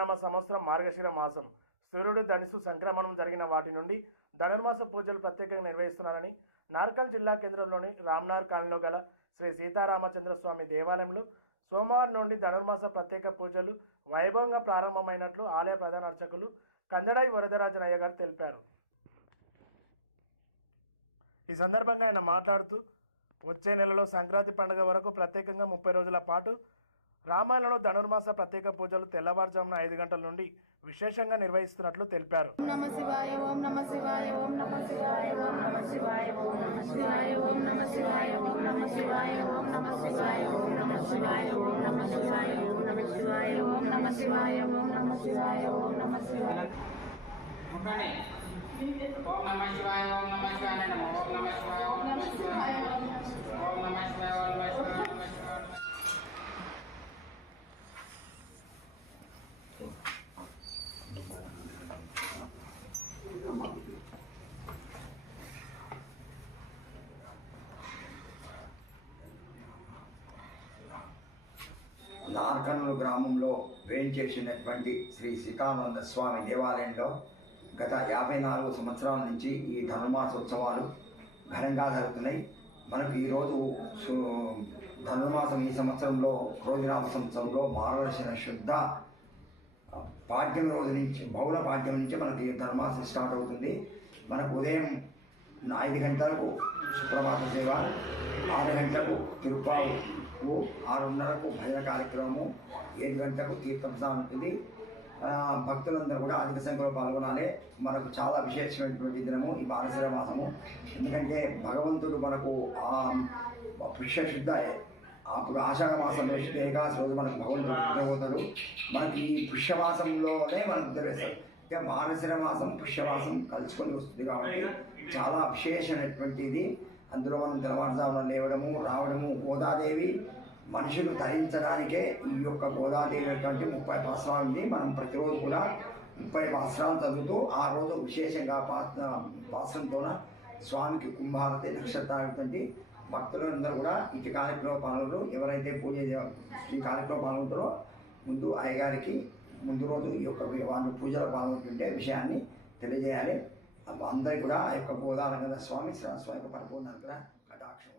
పరిణామ సంవత్సరం మార్గశిర మాసం. సూర్యుడు ధనుసు సంక్రమణం జరిగిన వాటి నుండి ధనుర్మాస పూజలు ప్రత్యేకంగా నిర్వహిస్తున్నారని నార్కల్ జిల్లా కేంద్రంలోని రామ్నార్ కాలనీలో గల శ్రీ సీతారామచంద్ర స్వామి దేవాలయంలో సోమవారం నుండి ధనుర్మాస ప్రత్యేక పూజలు వైభవంగా ప్రారంభమైనట్లు ఆలయ ప్రధాన అర్చకులు కందడాయి వరదరాజన్ అయ్య గారు తెలిపారు. ఈ సందర్భంగా ఆయన మాట్లాడుతూ వచ్చే నెలలో సంక్రాంతి పండుగ వరకు ప్రత్యేకంగా ముప్పై రోజుల పాటు రామాయణంలో ధనుర్మాస ప్రత్యేక పూజలు తెల్లవారుజామున ఐదు గంటల నుండి విశేషంగా నిర్వహిస్తున్నట్లు తెలిపారు ఓం నమ శివాయ ఓం నమ శివాయ ఓం నమ శివాయ ఓం నమ శివాయ ఓం నమ శివాయ నార్కన్నుల గ్రామంలో వేంచేసినటువంటి శ్రీ సీతానంద స్వామి దేవాలయంలో గత యాభై నాలుగు సంవత్సరాల నుంచి ఈ ధనుర్మాసోత్సవాలు ఘనంగా జరుగుతున్నాయి. మనకు ఈరోజు ధనుర్మాసం ఈ సంవత్సరంలో క్రోధినామ సంవత్సరంలో మార్గదర్శన శుద్ధ పాడ్యం రోజు నుంచి బహుళ పాడ్యం నుంచి మనకి ధర్మాసనం స్టార్ట్ అవుతుంది. మనకు ఉదయం ఐదు గంటలకు సుప్రభాత సేవ ఆరు గంటలకు తిరుపావు ఆరున్నరకు భజన కార్యక్రమము ఏడు గంటలకు తీర్థం స్నానం ఉంటుంది భక్తులందరూ కూడా అధిక సంఖ్యలో పాల్గొనాలి. మనకు చాలా విశేషమైనటువంటి దినము ఈ మానసిక మాసము. ఎందుకంటే భగవంతుడు మనకు ఆ పుష్యశుద్ధ అప్పుడు ఆషాఢ మాసంలో శుద్ధ ఏకాదశి రోజు మనకు భగవంతుడు పుట్టబోతాడు మనకి ఈ పుష్యమాసంలోనే మనకు తెలియదు అంటే మానసిక మాసం పుష్యమాసం కలుసుకొని వస్తుంది కాబట్టి చాలా విశేషమైనటువంటిది. అందులో మనం తెల్లవారుజామున లేవడము రావడము గోదాదేవి మనుషులు తరించడానికే ఈ యొక్క గోదాదేవి అనేటువంటి ముప్పై పాసరాలు ఉంది మనం ప్రతిరోజు కూడా ముప్పై పాసరాలు చదువుతూ ఆ రోజు విశేషంగా పాస పాసంతోన స్వామికి కుంభారతి భక్తులు అందరూ కూడా ఇటు కార్యక్రమ పాల్గొనరు ఎవరైతే పూజ ఈ కార్యక్రమం పాల్గొంటారో ముందు అయ్యగారికి ముందు రోజు ఈ యొక్క వాళ్ళు పూజలు పాల్గొంటుంటే విషయాన్ని తెలియజేయాలి. అందరికీ కూడా ఆ యొక్క గోదావరి స్వామి స్వామి యొక్క పరిపూర్ణ కటాక్షం.